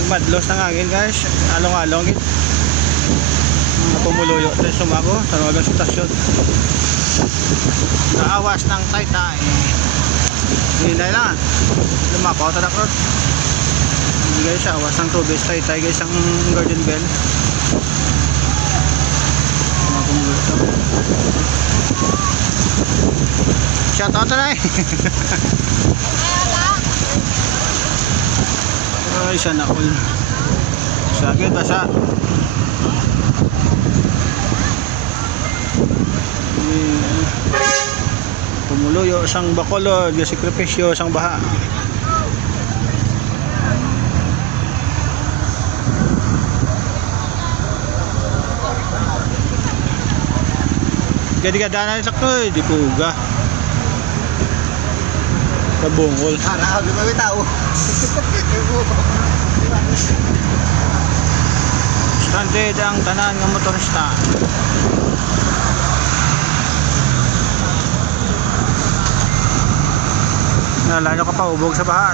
nagmadlos ng hangin guys, along-along git. Mga pumuluyo din sumako sa mga stasyon. Naawas ng Taytay. Hinay lang. Lumapaw tadak rod. Hindi guys, awas ng tubig Taytay guys ang Garden Bell. Mga pumuluyo to. Shout out na ay sana all. Sakit basa. Pumuluyo sang Bacolod, sakripisyo sang baha. Gadi-gadana sa koy, di puga. Kabungol. Harap di ba tao? Stranded ang tanan ng motorista. Nalalo ka pa ubog sa baha.